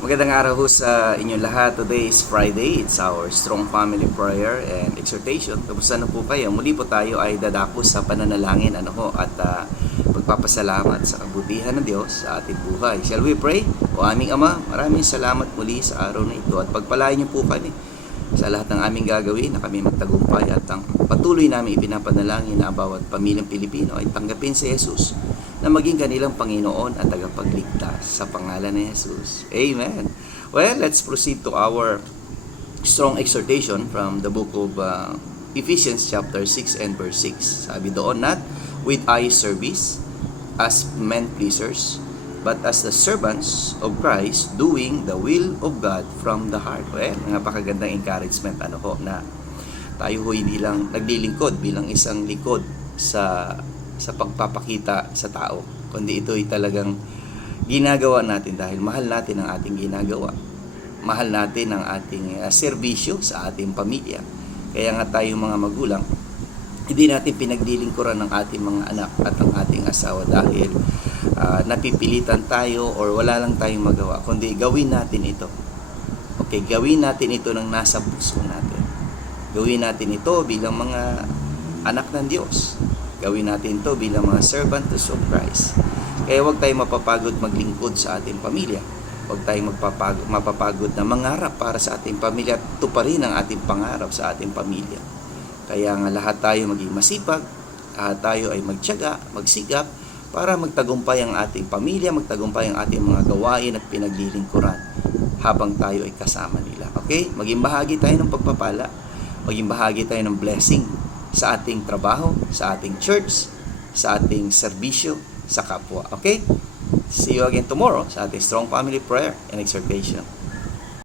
Magandang araw ho sa inyong lahat. Today is Friday. It's our Strong Family Prayer and Exhortation. Kamusta na po kayo? Muli po tayo ay dadako sa pananalangin at magpapasalamat sa kabutihan ng Diyos sa ating buhay. Shall we pray? O aming Ama, maraming salamat muli sa araw na ito at pagpalain niyo po kami sa lahat ng aming gagawin na kami magtagumpay at ang patuloy namin ipinapanalangin na bawat pamilyang Pilipino ay tanggapin si Jesus na maging kanilang Panginoon at tagapagligtas sa pangalan ni Jesus. Amen. Well, let's proceed to our strong exhortation from the book of Ephesians chapter 6 and verse 6. Sabi doon, not with eye service as men pleasers, but as the servants of Christ, doing the will of God from the heart. Well, napakagandang encouragement na tayo ho hindi lang naglilingkod bilang isang likod sa pagpapakita sa tao, kundi ito ay talagang ginagawa natin dahil mahal natin ang ating ginagawa. Mahal natin ang ating serbisyo sa ating pamilya. Kaya nga tayo mga magulang, hindi natin pinaglilingkuran ng ating mga anak at ang ating asawa dahil napipilitan tayo or wala lang tayong magawa, kundi gawin natin ito. Okay, gawin natin ito ng nasa puso natin. Gawin natin ito bilang mga anak ng Diyos. Gawin natin ito bilang mga servants of Christ. Kaya huwag tayong mapapagod maglingkod sa ating pamilya. Huwag tayong mapapagod na mangarap para sa ating pamilya at tuparin ang ating pangarap sa ating pamilya. Kaya nga lahat tayo maging masipag, lahat tayo ay magtiyaga, magsikap para magtagumpay ang ating pamilya, magtagumpay ang ating mga gawain at pinaglilingkuran habang tayo ay kasama nila. Okay? Maging bahagi tayo ng pagpapala, maging bahagi tayo ng blessing sa ating trabaho, sa ating church, sa ating serbisyo, sa kapwa. Okay? See you again tomorrow sa ating Strong Family Prayer and Exhortation.